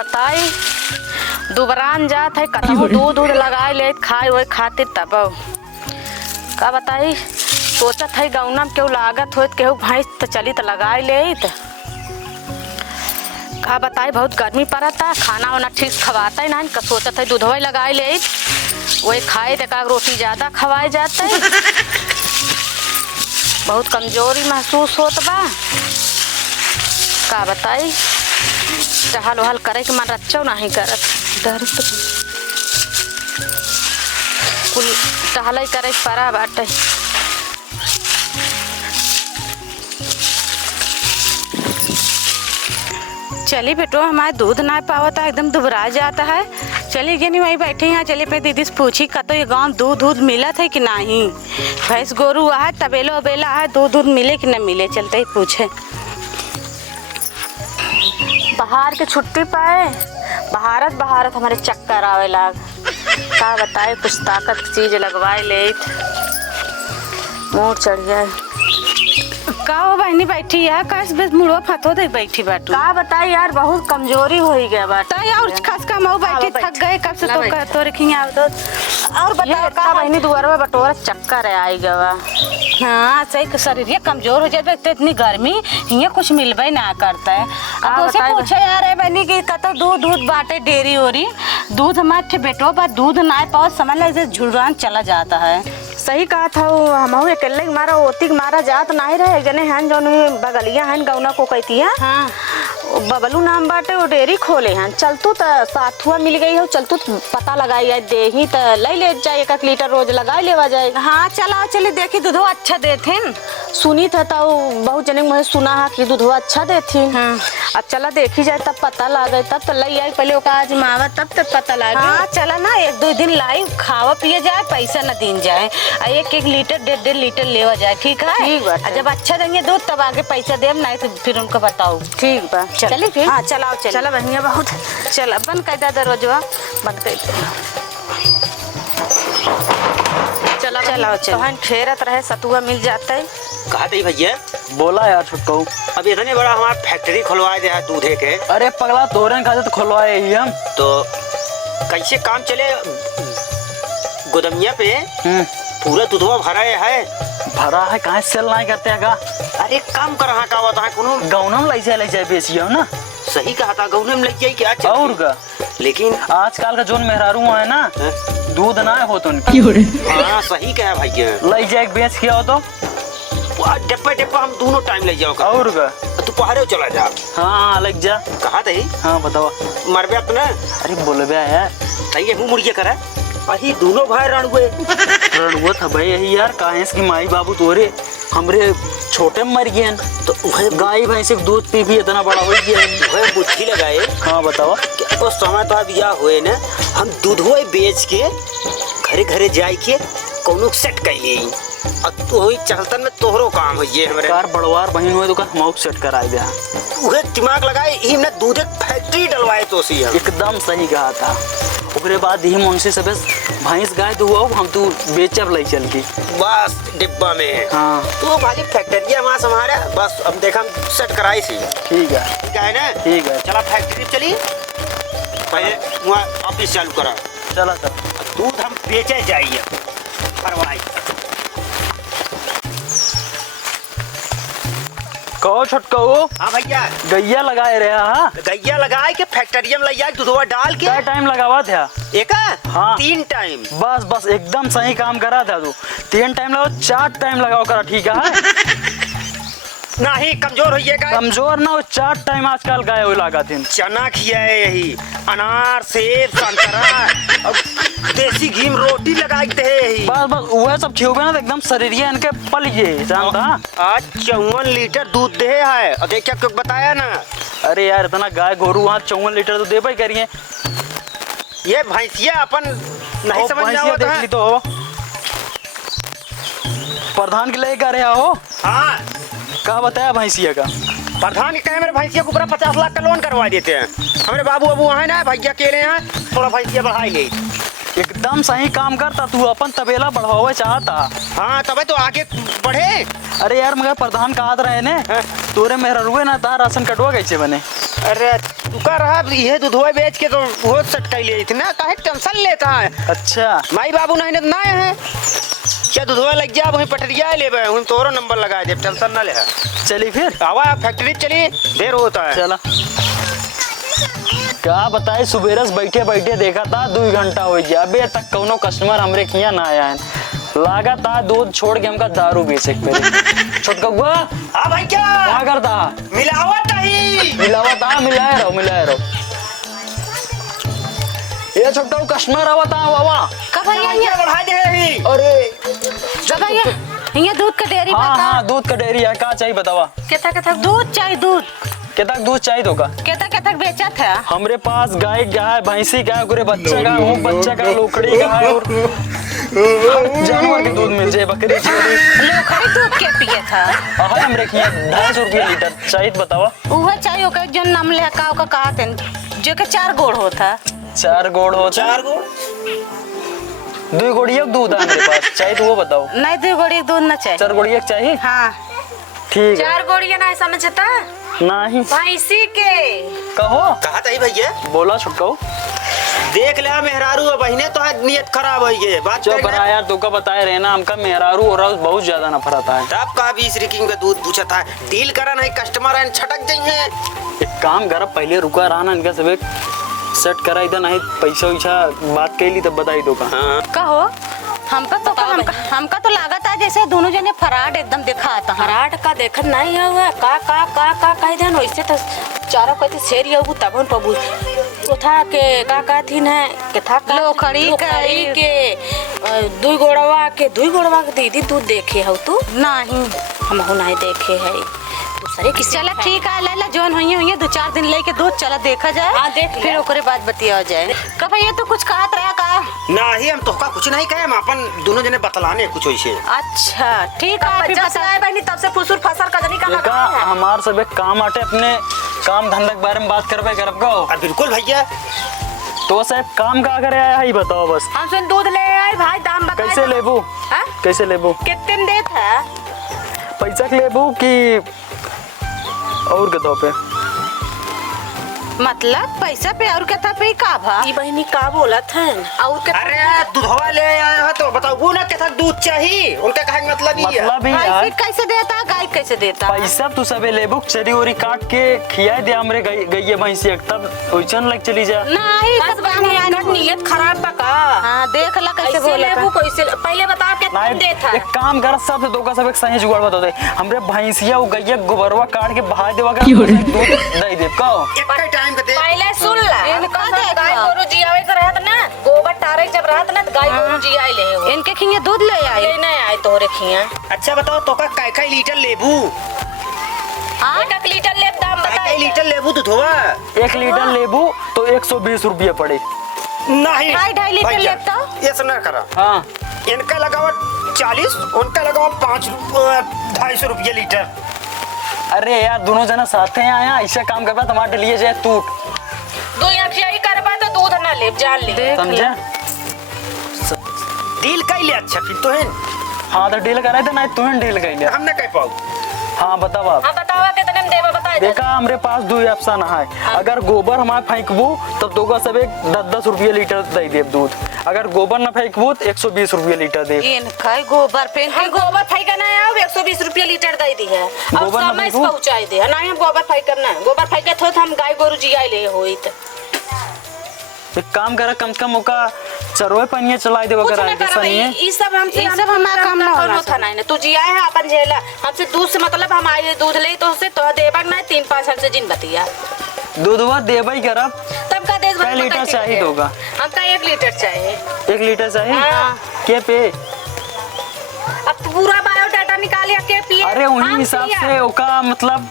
बताई दुबरान जात है कतहु दूध लगाए ले खाए हुए खातिर तब का बताई सोचत है गौना में केहू लागत हो केहू भैंस तो चली तो लगाए ले का बताई बहुत गर्मी पड़ता खाना वाना ठीक खवाता ही ना का सोचत है दूधवा लगाए ले वही खाए तो का रोटी ज़्यादा खवाए जाते बहुत कमजोरी महसूस होत बा का बताई टहल वहल करे के मन रच्चो नहीं करत डर तो कुल टहल करे परा बाटे चली बेटो हमारे दूध ना पावता एकदम दुबरा जाता है चली गई नहीं वही बैठे यहाँ चले पे दीदी से पूछी का तो ये गाँव दूध मिलत है कि नहीं भैंस गोरू है तबेलो अबेला है दूध मिले कि न मिले चलते ही पूछे बाहर के छुट्टी पाए बहारत हमारे चक्कर आवे लाग का बताए कुछ ताकत की चीज लगवाए ले मोर चढ़ जाए का हो बहनी बैठी है कैसे बस मुड़ो फतो दे बैठी बाटू का बताई यार बहुत कमजोरी हो ही गया बात यार खास का मऊ बैठी थक गए कब से तो कर तो रखी आप तो और बता का बहनी दुआर में बटोरा चक्कर है आई गवा हाँ सही शरीर ये कमजोर हो जाए तो इतनी गर्मी ये कुछ मिलबे ना करता है अब उसे पूछे यार है बहनी की कतो दूध बाटे डेरी ओरी दूध हमारे बेटो पर दूध ना पाओ समझ लीजिए झुलवान चला जाता है सही कहा था हम अकेले मारा ओती मारा जात नहीं रहे जने हैं जो बगलिया हैं गौना को कहती है हाँ बबलू नाम बाटे वो डेयरी खोले हैं चलतू तो साथुआ मिल गई हो चलतू पता लगाई दे ही तो ले जाए 1 लीटर रोज लगाए लेवा जाए हाँ चला चले देखी दूधो अच्छा देते सुनी था तो बहुत जने मुझे सुना है कि दूधो अच्छा देती हाँ। अब चला देखी जाए तब पता लगे तब तो ले आई पहले आज मावा तब तक पता लगे हाँ चला ना 1-2 दिन लाई खावा पिए जाए पैसा न दिन जाए 1-1 लीटर 1.5 लीटर लेवा जाए ठीक है ठीक बात जब अच्छा देंगे दूध तब आगे पैसा दे नहीं तो फिर उनको बताओ ठीक बा चलिए फिर हाँ चलाओ चला बढ़िया बहुत चल बंद कर दे दरवाजा बंद कर चला चलाओ चल फेरत रहे सतुआ मिल जाता है कहा थे भैया बोला यार छुटको अब इतने बड़ा हमारा फैक्ट्री खुलवाए दे है दूधे के अरे पगला तोरन खाते तो खुलवाए ही हम तो कैसे काम चले गोदमिया पे पूरा दूधवा भरा है कहाँ सेल नहीं करते हैं का अरे काम कर रहा का बता कोनो गौनम ले जाए बेची हो ना सही कहा था गौने में लग जाए क्या और का लेकिन आजकल का जोन मेहरारू है ना दूध ना हो तो हाँ सही कहा भैया ले जाए बेच के हो तो डिब्बा हम दोनों टाइम ले जाओ और का तू पहाड़े चला जा हाँ लग जा कहा थे हाँ बताओ मरबे अपना अरे बोलबे है सही मुँह मुड़िए करा अही दोनों भाई रणुआ था भाई यही यार काहे की माई बाबू तोरे हमरे छोटे मर गए तो गाय भैंस दूध पी इतना बड़ा हो गया बुद्धि लगाए हाँ बताओ उस समय तो अब यह हुए ना हम दूध बेच के घरे घरे जाए के कोनो सेट कैलिए और तो चलतन में तोहरो काम हो ये हमारे कार बड़वार बहन हुए तो का हम सेट कराए दिया उहे दिमाग लगाए ही हमने दूध फैक्ट्री डलवाए तो सी एकदम सही कहा था उसके बाद ही मुंशी से बस भैंस गाय दुआ हम तू बेचब ले चल की बस डिब्बा में हाँ तो भाई फैक्ट्री हमारा हमारा बस अब देखा हम सेट कराई सी ठीक है ना ठीक है चला फैक्ट्री चली पहले वहाँ ऑफिस चालू करा चला तब दूध हम बेचे जाइए परवाई कहो छटको हाँ भैया गैया लगाए रहे हाँ गैया लगाए के फैक्ट्री में ले जाए दूधवा डाल के क्या टाइम लगावा था एक हाँ 3 टाइम बस एकदम सही काम करा था तू 3 टाइम लगाओ 4 टाइम लगाओ करा ठीक है नहीं कमजोर होइएगा कमजोर ना हो 4 टाइम आजकल गाय हो लगा थे चना खियाए यही अनार सेब संतरा और देसी घी में रोटी लगाते हैं बस वह सब खियोगे ना तो एकदम शरीर इनके पल गए जानता आज 54 लीटर दूध दे है और देखिए क्यों बताया ना अरे यार इतना गाय गोरू वहाँ 54 लीटर तो दे पाई करिए ये भैंसिया अपन नहीं समझ जाओ देख ली तो प्रधान के लिए कर रहे हो हाँ क्या बताया भैंसिया का प्रधान के कहे मेरे भैंसिया को पूरा 50 लाख का लोन करवा देते हैं हमारे बाबू अबू है ना भैया अकेले हैं थोड़ा भैंसिया बढ़ाई ले एकदम सही काम करता तू अपन तबेला बढ़ावे चाहता हाँ तब तो आगे बढ़े अरे यार मगर प्रधान कहा रहे ने तोरे मेहरा रुए ना तार राशन कटवा कैसे बने अरे तू का रहा ये दूधवा बेच के तो वो सटकाई ले इतना काहे टेंशन लेता है। अच्छा माई बाबू नहीं ना है क्या दूधवा लग जा वहीं पटरिया ले बे हम तोरो नंबर लगा दे टेंशन ना ले। चली फिर आवा फैक्ट्री चली देर होता है। चला क्या बताए सुबेरे से बैठे बैठे देखा था 2 घंटा हो गया अबे तक कोनो कस्टमर हमरे किया ना आया है। लागा था दूध छोड़ के हमका दारू बेचे छोटका हुआ। हाँ भाई क्या करता मिलावट ही मिलावट मिलाए रहो ये छोटा कस्टमर आवता वावा का भैया बढ़ा दे रही। अरे का भैया ये दूध का डेयरी हाँ बता। हाँ दूध का डेयरी है का चाहिए बतावा केता दूध चाहिए दूध केतक दूध चाहिए तो का केता बेचा था। हमरे पास गाय गाय भैंसी गाय पूरे बच्चा का वो बच्चा का लोकड़ी का है और हर जानवर के दूध मिल जाए बकरी चोरी लोखड़ी दूध के पिए था। हाँ हमरे किया 250 रुपये लीटर चाहिए बतावा। वह चाहिए ओकर जन नाम ले का कहा थे जो के 4 गोड़ होता 4 गोड़ हो 4 गोड़ 2 गोड़िया दूध है मेरे पास चाहिए तो वो बताओ। नहीं 2 गोड़ी दूध ना चाहिए 4 गोड़िया चाहिए हाँ ठीक है 4 गोड़िया ना समझता नहीं भैंसी के कहो कहा था भैया बोला छुटकाओ देख ले मेहरारू बहने तो है नियत खराब हो गई बात जो बना यार तो का बताए रहना हमका मेहरारू और बहुत ज्यादा नफरत है। तब का 20 रिकिंग का दूध पूछा था डील करा नहीं कस्टमर है छटक गई है। एक काम कर पहले रुका रहा ना इनका सब सेट करा इधर नहीं पैसा वैसा बात कैली तब बताई दो का। हाँ। कहो हमका तो लागत है जैसे दोनों जने फराड एकदम दिखा आता हराट का देखत नहीं हुआ का कह देन वैसे तो चारों कहते शेर यू तबन पबू उठा के का थी ना के था लोखड़ी के 2 गोड़वा के दीदी तू देखे हो तू नहीं हम हो नहीं देखे है दूसरे किसी चला ठीक है ले जोन हुई 2-4 दिन लेके दूध चला देखा जाए। हाँ, देख लिया। फिर ओकरे बाद बतिया जाए। का भैया तो कुछ कहत रहा का नहीं हम तोहका कुछ नहीं कहे हम अपन दोनों जने बतलाने कुछ वैसे। अच्छा ठीक है बच्चा से आए बहनी तब से फुसुर फसर का नहीं देखा कहा हमार सब एक काम आटे अपने काम धंधा के बारे में बात करबे करब का। बिल्कुल भैया तो साहब काम का करे आया ही बताओ बस। हम सुन दूध ले आए भाई दाम बता कैसे लेबू कैसे लेबू कितने देत है पैसा के लेबू कि और गधों पे मतलब पैसा पे और कहता पे का भा ई बहनी का बोलत है और के अरे दूधवा ले आया है तो बताओ वो ना कैसा दूध चाहिए उनका कहे मतलब ही है। मतलब ही है भैंसी कैसे देता गाय कैसे देता पैसा तू सबे लेबू चरी उरी काट के खियाए दे हमरे गईये भैंसी तब ओइचन लग चली जा। नहीं बस सब बहनी इनका नियत खराब बा का हां देख ला कैसे कैसे लेबू बोलता कैसे पहले बता कितना देत है एक काम कर सब से दोका सब एक सही जुगाड़ बता दे हमरे भैंसिया उ गईया गोबरवा काट के बहा देवा का दूध दे दे का एक का टाइम का दे पहले सुन ला इनका इनका देखा। गाय गोरु जियावे के रहत ना गोबर टारे जब रहत ना गाय गोरु जियाए ले हो इनके खिंगे दूध ले आए ले नहीं आए तोरे खिया अच्छा बताओ तोका काय लीटर लेबू हां 1 लीटर ले दाम काय बता लीटर लेबू दूधवा 1 लीटर लेबू तो 120 रुपये पड़े। नहीं 2.5 लीटर भैया, लेता ये सुना करा हाँ इनका लगावा 40 उनका लगावा 250 रुपये लीटर। अरे यार दोनों जना साथ हैं आया ऐसा काम करवा टमाटर लिए जाए टूट दो अखिया ही करबा तो दूध ना ले जान ले देख समझे। डील का ले अच्छा फिर तो है हाँ तो डील कराए थे ना तुम डील कर लिया। हम ना कह पाऊ। हाँ बताओ आप हां बतावा कितने में देबा बता दे देखा हमरे पास 2 ऑप्शन है अगर गोबर हमारे फेंकबू तब दोगा सब एक 10-10 रुपये लीटर दे देब दूध अगर गोबर ना फेंकबू तो 120 रुपये लीटर दे। इनका गोबर फेंक हम गोबर फेंका ना आओ 120 रुपया लीटर दे दी है और गोबर ना समय से फेंकू? पहुंचाई दे ना हम गोबर फेंक ना गोबर फेंके तो हम गाय गोरु जियाए ले होइत एक काम करा कम से कम ओका चरोए पनिया चलाई देवा कुछ करा ना ऐसा करबे नहीं है। ई सब हमसे ई सब हमारा काम ना होला था ना तू जियाए है अपन झेला हमसे दूध से मतलब हम आए दूध ले तो से तो देबा ना 3-5 साल से जिन बतिया दूधवा देबई करब तब का देश कै लीटर चाहिए होगा हमका 1 लीटर चाहिए 1 लीटर चाहिए हाँ। के पे अब तो पूरा बायोडाटा निकालिए के पिए अरे उन्हीं हम हिसाब पिया। से ओका मतलब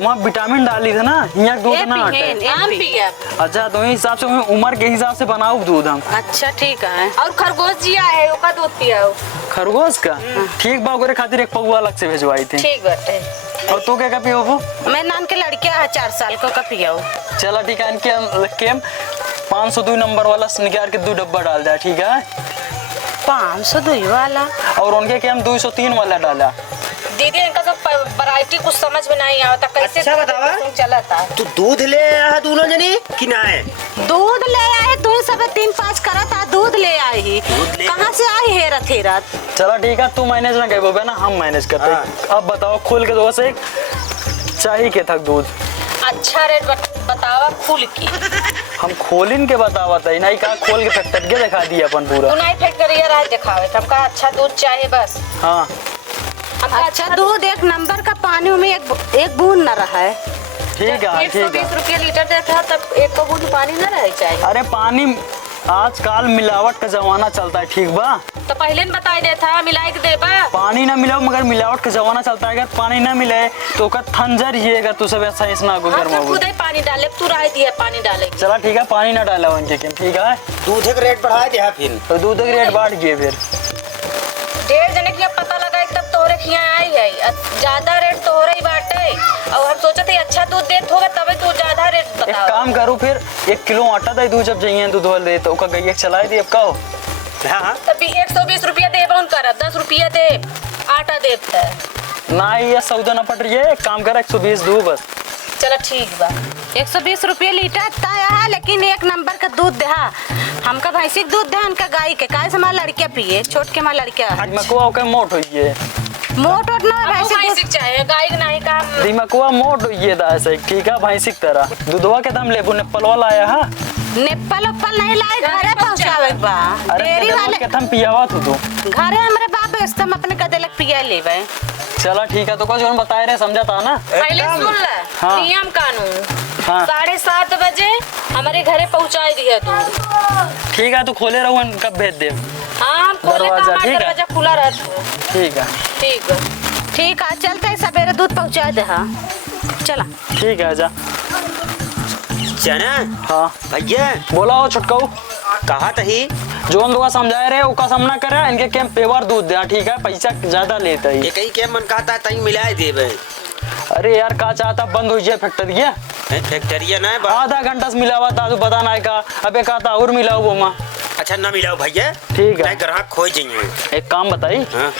वहाँ विटामिन डाली थे ना यहाँ दूध ना हटे। हम पिए अच्छा तो वही हिसाब से वही उम्र के हिसाब से बनाओ दूध हम। अच्छा ठीक है और खरगोश जिया है ओका दूध पियाओ खरगोश का ठीक बा ओकरे खातिर एक पौवा अलग से भेजवाई थे। ठीक बाटे और तू क्या पियो वो मैं नान के लड़किया है 4 साल को का पियाओ चला ठीक है इनके 502 नंबर वाला निकाल के 2 डब्बा डाल दिया ठीक है 502 वाला और उनके के हम 203 वाला डाला दीदी इनका सब वैरायटी कुछ समझ में नहीं आता कैसे अच्छा बतावा। चलता। तू दूध ले आया दोनों जनी कि ना है? दूध ले आए तू सब 3-5 करत आ दूध ले आई ही दूध ले कहाँ से आई हेरत हेरत। चलो ठीक है, तू मैनेज ना कर बोबे ना, हम मैनेज करते हाँ। हैं। अब बताओ खोल के दो से चाहिए के थक दूध अच्छा रेट बतावा खुल की। हम खोलिन के बतावत है नहीं का खोल के फैक्टर के दिखा दिया अपन पूरा। तू नहीं फैक्ट्री रहा दिखावे हमका अच्छा दूध चाहिए बस। हाँ हमका अच्छा दूध 1 नंबर का पानी में एक बूंद न रहा है। ठीक है ठीक 120 है। रुपया लीटर देता है तब एक को बूंद पानी न रहे चाहिए। अरे पानी आजकल मिलावट का जमाना चलता है, ठीक बा। तो पहले न बताई देता मिलाई के देबा। पानी ना मिलाओ मगर मिलावट का जमाना चलता है, अगर पानी ना मिले तो का थंजर ही अगर तू सब ऐसा इस ना को हम गर्मा तो खुद ही पानी डाले तू राय दिया पानी डाले। चला ठीक है, पानी ना डाला उनके केम, ठीक है। दूध का रेट बढ़ा दिया फिर। तो दूध का रेट बढ़ गए फिर। 1.5 जने की पता लगा तब तोहरे खिया आई है ज्यादा रेट तोहरे ही बाटे और हम सोचते अच्छा दूध देत होगा तबे तू ज्यादा रेट एक बताओ। काम करो फिर 1 किलो आटा दे दूध जब चाहिए दूध वाले तो का गैया चला दे अब का हो। हाँ तब 120 रुपया दे बन कर 10 रुपया दे आटा देता है। ना ये सौदा ना पट रही है, एक काम कर 120 दो बस। चलो ठीक बा। 120 रुपये लीटर ताया है लेकिन 1 नंबर का दूध दहा हमका भैंसी के दूध दहा उनका गाय के काय से हमारा लड़किया पिए छोट के हमारा लड़किया है। दिमकुआ ओके मोट होइए, मोट ओट ना भैंसी के भैंसी चाहिए गाय के नहीं काम। दिमकुआ मोट होइए दा ऐसे, ठीक है भैंसी की तरह। दूधवा के दम लेबू ने पलवा लाया हां। नेपाल उप्पल नहीं लाए घरे पहुंचावे बा अरे डेयरी वाले के थम पियावा तू तो। घरे हमरे बाप बेचते हम अपने कदे लग पिया लेवे। चला ठीक है, तो कुछ जोन बताए रहे समझा था ना। पहले सुन ले हाँ। नियम कानून। हाँ 7:30 बजे हमारे घरे पहुंचाई दिया दूध। ठीक है, तू खोले रहो कब भेज दे। हाँ हम खोले दरवाजा, तो हमारा ठीक है। दरवाजा खुला रहता। ठीक है ठीक है। ठीक है चलते हैं सवेरे दूध पहुंचा दे हाँ चला। ठीक है जा। चना हाँ भैया बोला हो छुटकाऊ कहा तही जोन दुआ समझाए रहे उका सामना करे इनके केम पेवर दूध दे, ठीक है पैसा ज्यादा लेता है। ये कहीं के मन कहता है तही मिलाए देबे। अरे यार का चाहता बंद हो जाए फैक्ट्री है, फैक्ट्रिया ना है बा। आधा घंटा से मिलावा था तू बता ना का अबे कहता और मिलाओ वो माँ। अच्छा ना मिलाओ भैया, ठीक है। नहीं ग्राहक खो जाइए। एक काम बताई हाँ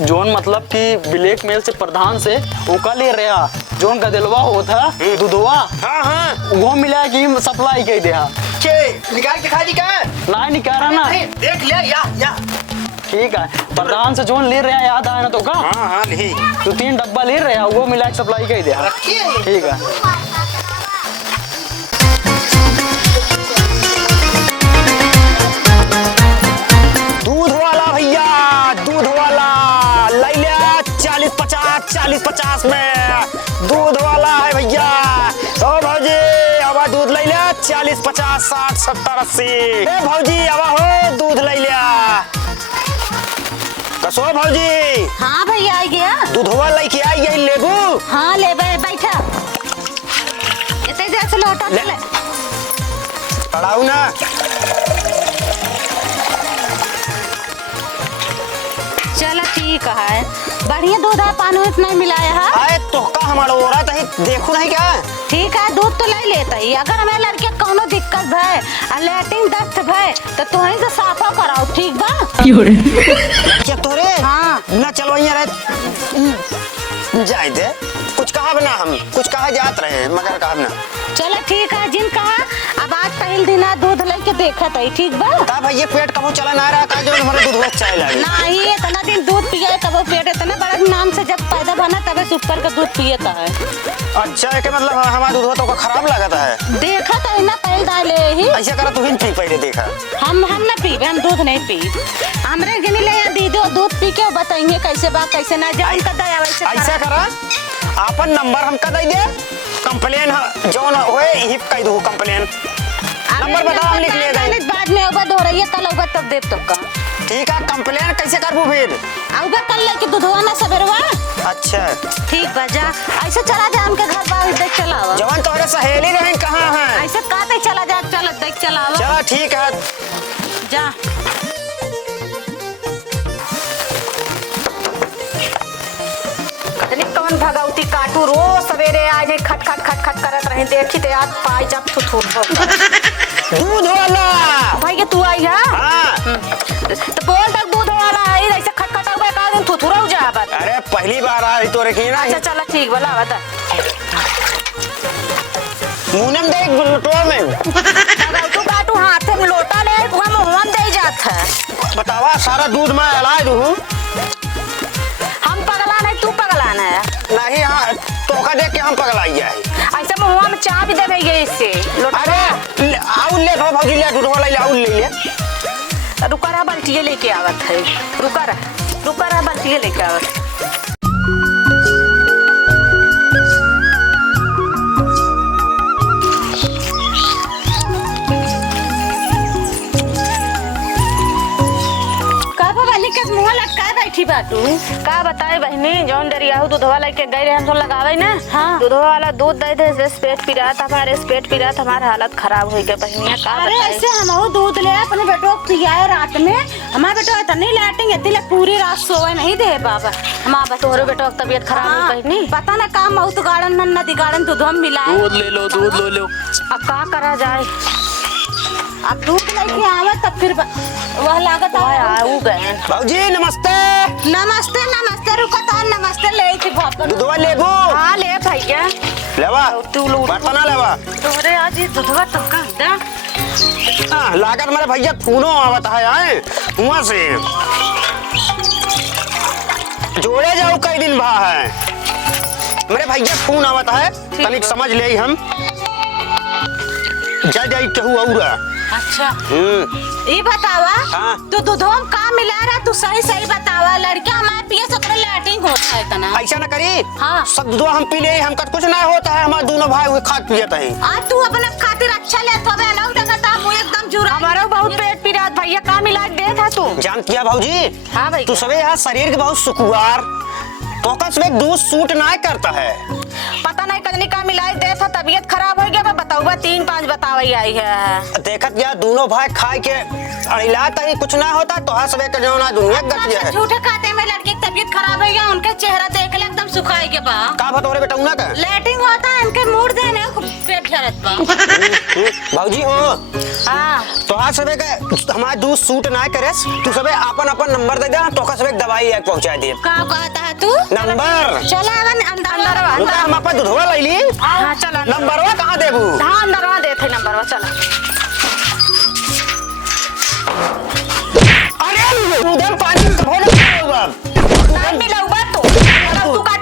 जोन मतलब कि ब्लैक मेल से प्रधान से उका ले रहा जोन का दिलवा होता दूधवा हाँ हाँ वो मिला कि सप्लाई कर दिया के निकाल के खा दी का ना निकारा ना। देख ले या ठीक है, प्रधान से जोन ले रहा याद आया ना तो का हाँ हाँ ले तू 3 डब्बा ले रहा वो मिला के सप्लाई कर दिया, ठीक है। दूध वाला भैया दूध वाला ले लिया 40-50 में दूध वाला है भैया। ओ भौजी अब दूध ले लिया 40-50 60-70-80 ए भौजी अब हो दूध ले लिया। कसो भौजी हाँ भैया आ गया। दूधवा लेके आई गई लेबू। हाँ ले बैठा इतने देर से लौटा ले। ले पढ़ाऊ ना चलो ठीक है बढ़िया दूध है पानी इतना ही मिलाया है। आए तो का हमारा हो रहा था देखो नहीं क्या। ठीक है दूध तो ले लेता ही अगर हमें लड़के कोनो दिक्कत भय और लैट्रिन दस्त भय तो तुही से साफा कराओ ठीक बा। क्या तोरे हाँ ना चलो यहाँ रहे जाए दे कुछ कहा बना हम कुछ कहा जात रहे मगर कहा ना। चलो ठीक है जिन कहा अब आज पहले दिन दूध लेके देखा था ठीक बा। ता भैया पेट कबो चला ना रहा का जो हमारे दूध चाय लागे नहीं इतना दिन दूध पिया तब वो पेट इतना बड़ा नाम से जब पैदा बना तब सुपर का दूध पियता है। अच्छा है कि मतलब हमारा दूध तो खराब लगता है। देखा था ना पहले डाले ही ऐसा करा तू ही पी पहले देखा। हम ना पीबे हम दूध नहीं पी हमरे गनी ले दीदी दूध पी के बताएंगे कैसे बा कैसे ना जान का दया वैसे ऐसा करा अपन नंबर हमका दे दे कंप्लेन जोन होए ही कह दू कंप्लेन नंबर बता हम लिख ले बाद में होगा दो रही है कल होगा तब देव तो का। ठीक है कंप्लेन कैसे करबू फिर आऊगा कल लेके दूधवा ना सवेरवा। अच्छा ठीक बा जा ऐसे चला जा हमके घर बाहर देख चलावा जवान तोहरे सहेली रहे कहाँ है ऐसे का देख चला जा चल देख चलावा चला ठीक है जा। कतनी कौन भगवती काटू रोज सवेरे आज खट खट खट खट करत रहे देखी ते आज पाई जब थुथुर दूध वाला भाई तू आई है हाँ तो बोल तक दूध वाला आई ऐसे खट खट हुआ का दिन थुथुरा हो जा बात। अरे पहली बार आई तो रखी ना अच्छा चला ठीक बोला बता मुनम दे गुलटो में तू बाटू हाथे में लोटा ले तू मुंह में दे जात है बतावा सारा दूध में अला दूं हम पगला नहीं तू पगला ना नहीं हाँ तोका देख के हम पगलाई जाए ऐसे मुंह में चाय भी देबे ये इससे लोटा अरे आउल ले थो भौजी ले दूध वाला ले आउल ले ले रुका रहा बाल्टी लेके आवत है रुका रहा बाल्टी लेके आवत मुँह लटका बैठी बाटू का बताए बहनी जौन डरियाहू दूधवा लेके गए रहे हम तो लगावे ना हाँ। दूधवा वाला दूध दे दे इस पेट पिरात हमारा हालत खराब हो गई बहनिया का अरे बताए ऐसे हम दूध ले अपने बेटो को पियाए रात में हमारे बेटो इतनी लाइटिंग इतनी पूरी रात सोए नहीं दे बाबा माँ बस तोहरे बेटो की तबीयत खराब हाँ, है बहनी पता ना का मऊत गार्डन में नदी गार्डन दूध हम मिलाए दूध ले लो दूध लो लो अब का करा जाए अब दूध लेके आवे तब फिर वह लागत आऊ गए भौजी नमस्ते नमस्ते रुका नमस्ते ले थी बापन दूधवा लेबो हाँ ले भैया लेवा तू लो बर्तन लेवा तोहरे आज ये दूधवा तब का दा हाँ, लागत मेरे भैया खूनो आवत है आए वहाँ से जोड़े जाओ कई दिन भा है मेरे भैया खून आवत है तनिक समझ ले हम जा जाई कहू औरा अच्छा ये बतावा हाँ। तू दूधवा में का मिला रहा तू सही बतावा लड़कियां हमारे पिए सकरे लैटिंग होता है तना ऐसा न करी हाँ। सब दूध हम पी ले हम कुछ ना होता है हमारे दोनों भाई हुए खात पियत है आज तू अपने खातिर अच्छा ले तो बहनों देखता मुंह एकदम जुरा हमारा बहुत पेट पिरात भैया का मिला के दे था तू जान किया भौजी हाँ भैया तू सबे यहाँ शरीर के बहुत सुकुआर तो कसबे दूध सूट ना करता है पता नहीं कजनी का मिला के दे था तबीयत खराब हो गया मैं बताऊंगा 3-5 बतावे आई है देखत या दोनों भाई खाए के अड़िला तरी कुछ ना होता तो हाँ सबे के ना दुनिया गत है झूठे खाते में लड़की की तबीयत खराब हो गया उनका चेहरा देख ले एकदम सुखाई के बा का बतौरे बेटा उना का लैटिंग होता है इनके मूड देने पेट झरत बा भौजी हो हाँ तो हाँ सबे के हमारा दूध सूट ना करे तू सबे अपन नंबर दे दे तो का सबे दवाई एक पहुंचा दे का कहता है तू नंबर चला अंदर रुका हम अपन दूधवा ले ली हाँ चला नंबरवा कहाँ देबू हाँ अंदरवा दे थे नंबरवा चला अरे उधर पानी भोर नहीं मिला हुआ तो तू का